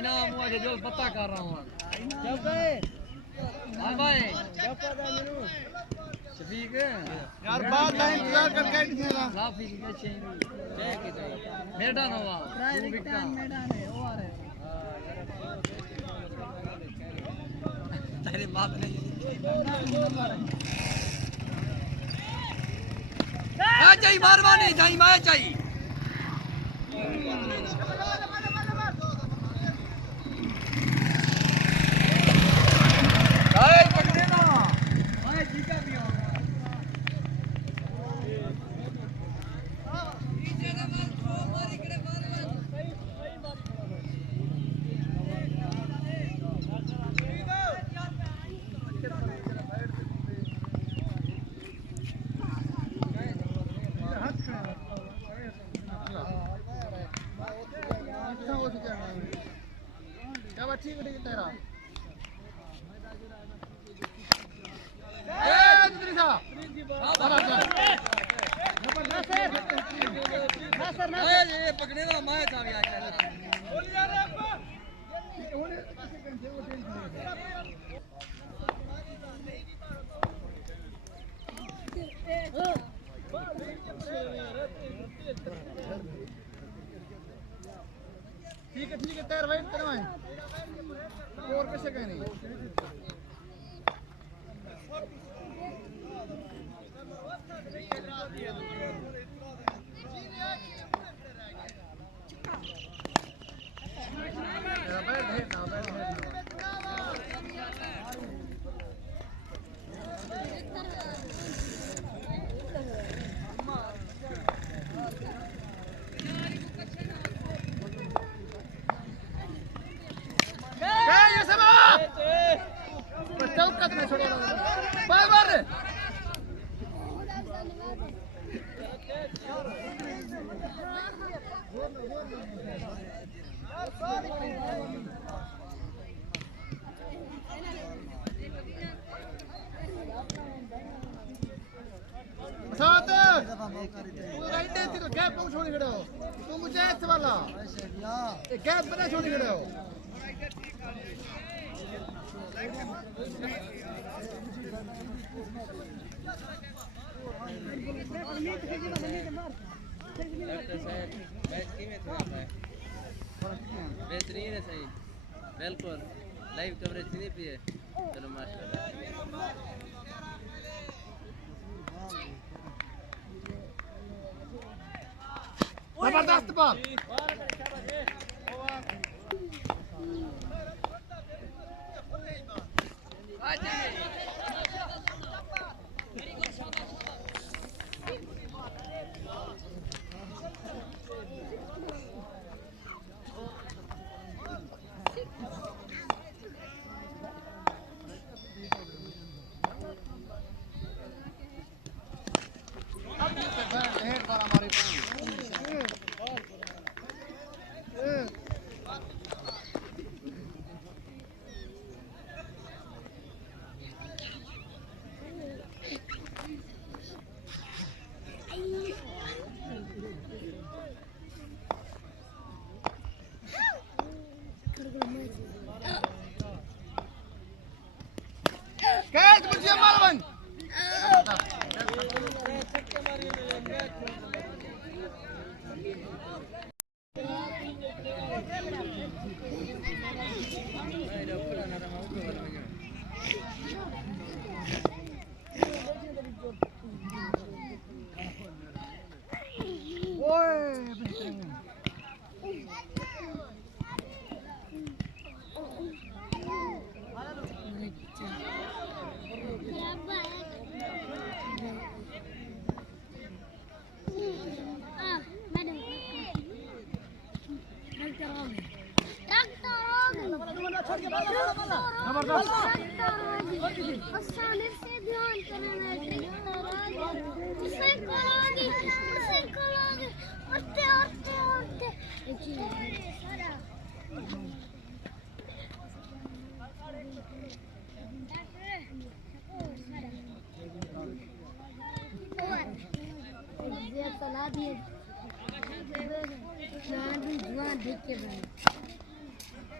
इनाम हुआ जो पता कर रहा हूँ क्या भाई हां भाई क्या पता मेनू शफीक यार बाद में इंतजार करके दिखेगा लाफी की जय की जय मैदान हुआ मैदान है वो आ रहे तेरी बात नहीं आ चाहिए मेहरबानी चाहिए माया चाहिए ठीक है तेरा ये पकड़े ना मैं आ गया ठीक है तैयार भाई तेरा भाई और कैसे कहनी चौकत में छोड़ो बार साथ राइट है तो गैप को छोड़ खड़े हो तुम मुझे ऐसे वाला ये गैप बना छोड़ खड़े हो बेहतरीन है सही बिल्कुल लाइव कवरेज थी नहीं पिए चलो माशाल्लाह जबरदस्त बॉल कैच मुझे मालवन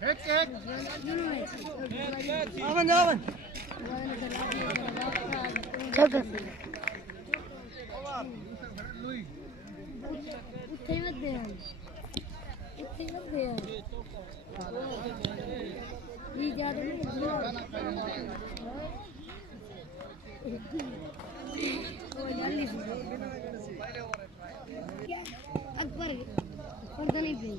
एक आवन आवन चल ਉੱਥੇ ਹੀ ਵੱਧੇ ਹਨ ਉੱਥੇ ਹੀ ਵੱਧੇ ਹਨ ਇਹ ਜ਼ਿਆਦਾ ਨਹੀਂ अकबर पर्दा नहीं पी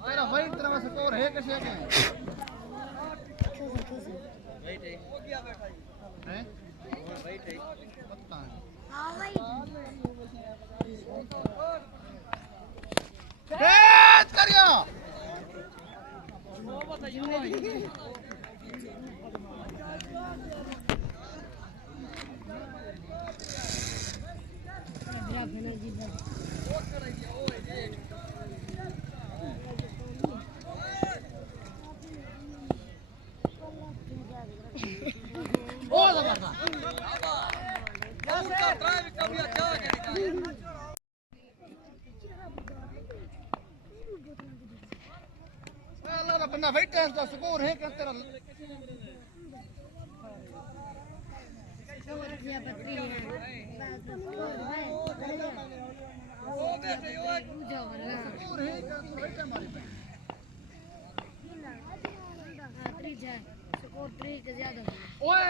तेरा भाई तेरा में स्कोर है कैसे है वेट है हैं वेट है पता है हाँ भाई तेज करियो अल्लाह दा बंदा बैठा है स्कोर है क्या तेरा स्कोर है क्या बैठा हमारे स्कोर 3 के ज्यादा ओए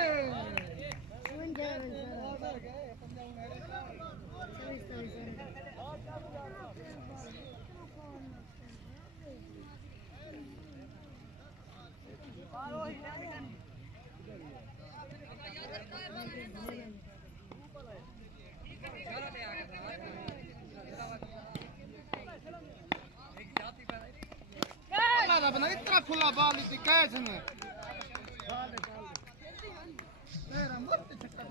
अल्लाह दा बंदा इतना खुला बाल दी कैच में मेरा मत छक्का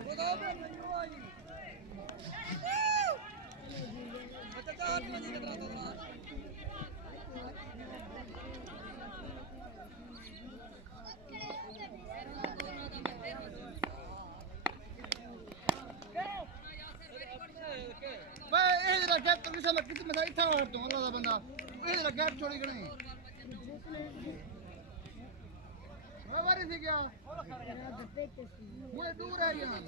भाई ये जरा गैप तो किसी में इतना मार दूं अल्लाह दा बंदा ये जरा गैप छोड़ी करें हमारे से क्या मुझे दूर है यहाँ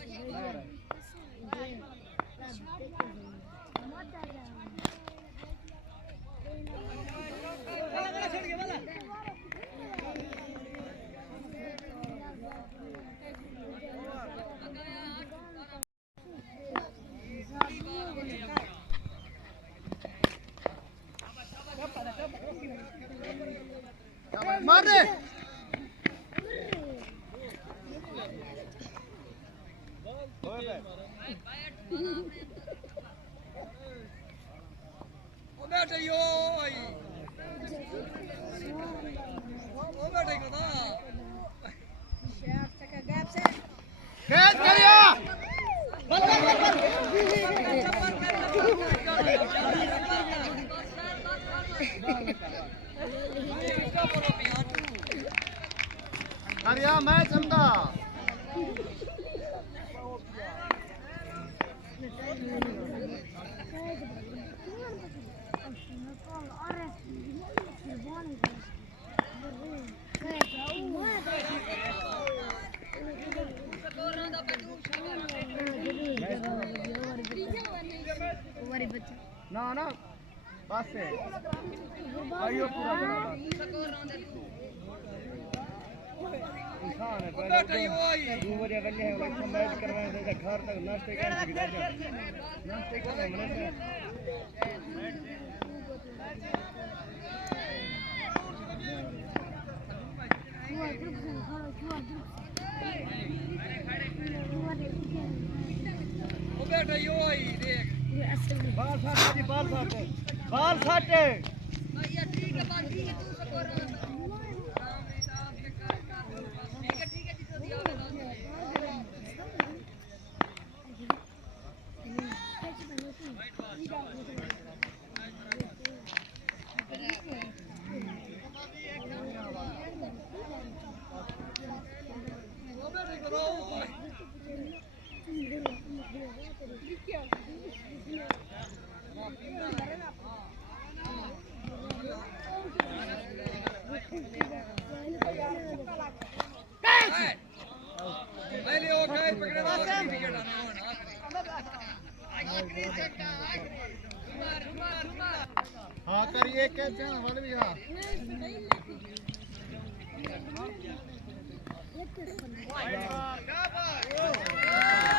मार दे कैच करियो अरे मैं समझा ना ना बस है आइयो पूरा इंसान है पहले दो बजे गले है वो मैच करवाए थे घर तक नाश्ते करने बाल साटे भैया ठीक है बात ठीक है तू स्कोर ठीक है जितना दिया होगा हाँ करिए कैसे वाले भी हाँ एक